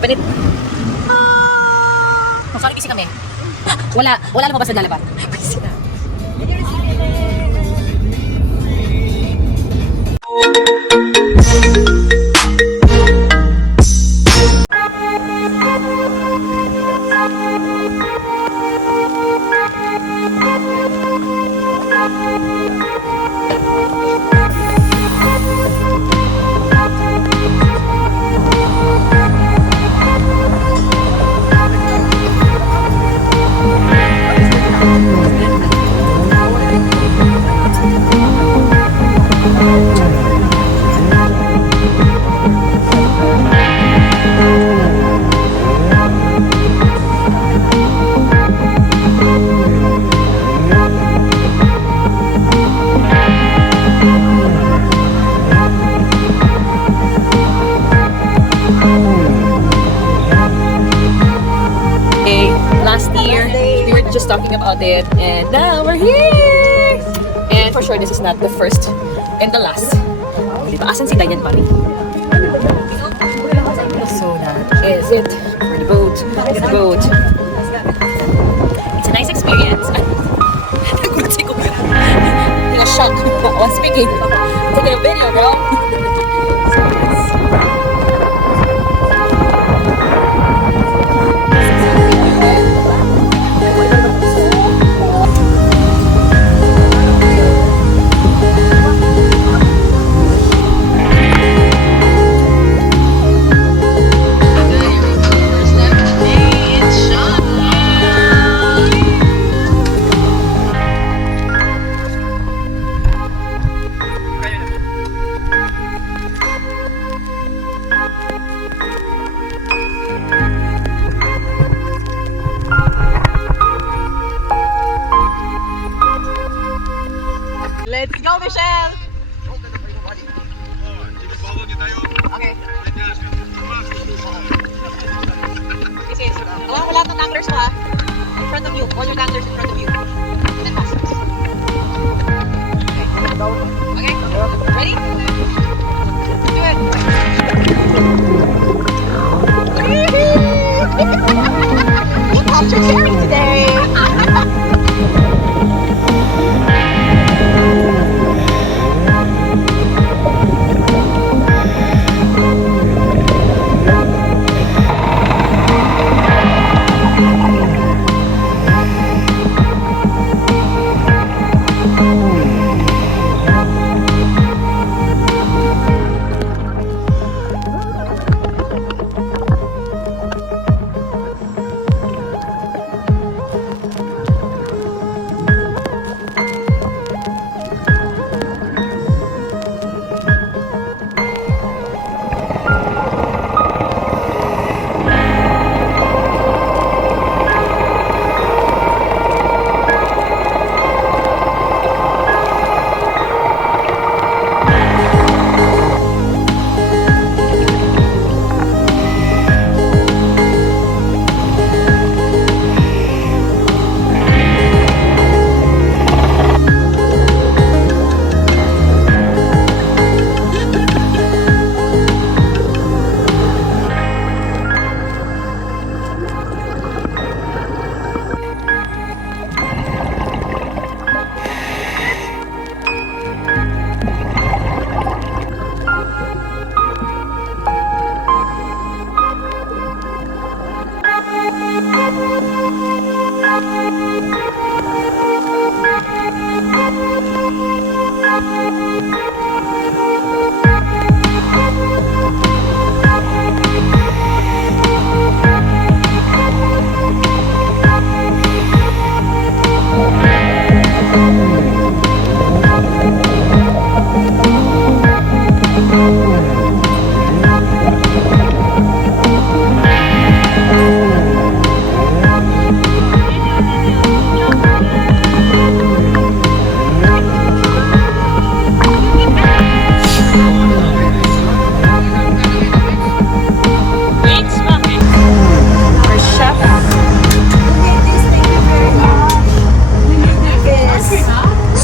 Open it. Sorry, busy kami. Wala lumabas na lalaban. Busy na. Just talking about it, and now we're here! And for sure, this is not the first and the last. Diba? Asan si Dayan Pari? So that is it for the boat. The boat. It's a nice experience. Nagulat si Kuya. Yung shock on speaking. Taking a video, bro. Let's go, Michelle! Okay. This is, wala itong anglers mo ha. In front of you. All your anglers in front of you. And then pass. Okay. Okay? Ready? Do it. We captured Sherry today!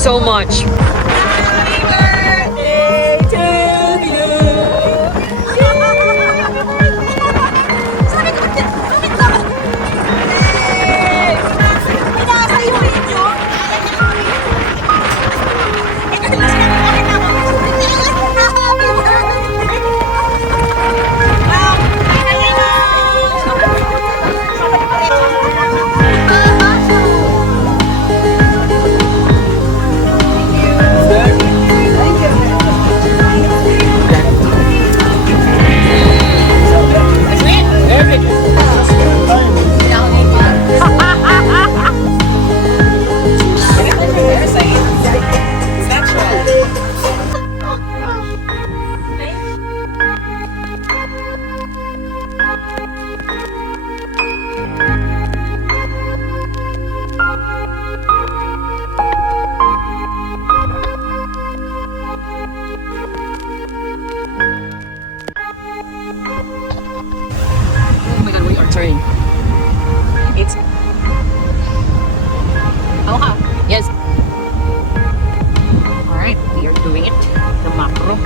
so much. Happy birthday to you. Okay. Yes. Alright, we are doing it. The macro.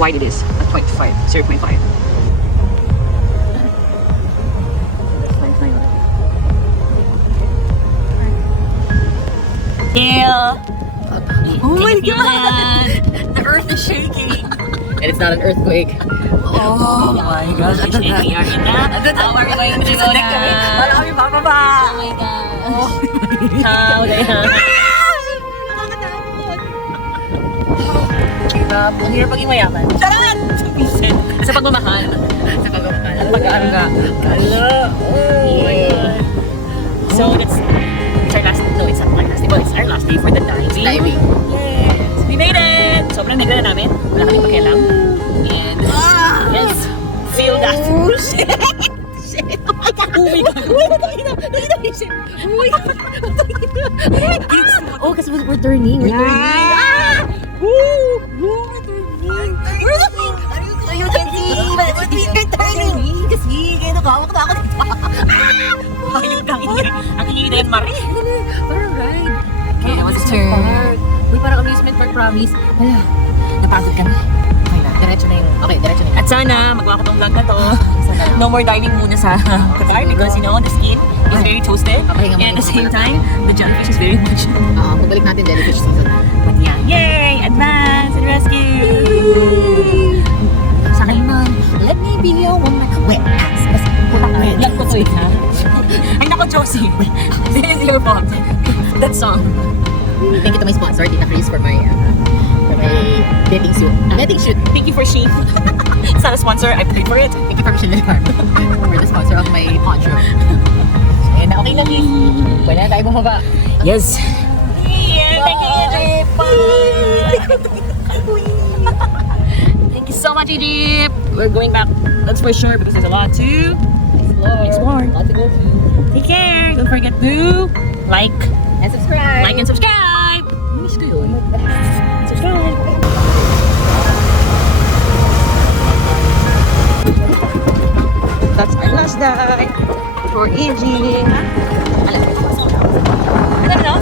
Wide it is at 0.5, 0.5. Yeah. Oh my god! The earth is shaking. And it's not an earthquake. Oh my gosh. How are we going to go now? Oh my gosh. How they ang hirap maging mayaman. Charot! Sa pagmamahal. Sa pagmamahal. At pag-aalaga. Oh my God. So that's our last, no, it's not my last day, but it's our last day for the diving. Yes! We made it! Sobrang nagla na namin. Wala kaming pakialam. And, yes! Feel that. Oh, shit! Shit! Oh my God! Oh my God! Oh my God! Oh, kasi we're turning. We're turning. Woo! We're turning! You can see! We're turning! Kasi, kaya nakawak na ako dito. Ang ingin na yan, Marie. Alright. Okay, I want to turn. Uy, parang amusement park, promise. Wala, napagod kami. Okay na, diretso na yun. Okay, diretso na yun. At sana, magawa ko tong vlog na to. No more diving muna sa Qatar because, you know, the skin is very toasted. And at the same time, the jellyfish is very much. Pagbalik natin jellyfish season. But yeah, yay! Advance and rescue! Sa akin naman, let me be your woman. Wait, lang ko sweet, ha? Ay, naku, Josie. This is your fault. That song. Thank you to my sponsor, Dina Chris, for my dating suit. Dating shoot. Thank you for she. It's not a sponsor, I paid for it. Thank you for Michelle for the sponsor of my poncho. Ayan na, okay lang eh. Pwede na tayo bumaba. Yes. Yeah, thank you, Egypt. Thank you so much, Egypt. We're going back, that's for sure, because there's a lot to explore. Lot to go to. Take care. Don't forget to like and subscribe. Like and subscribe. Miss ko yun. Subscribe. That's our last day for Egypt. Alam mo,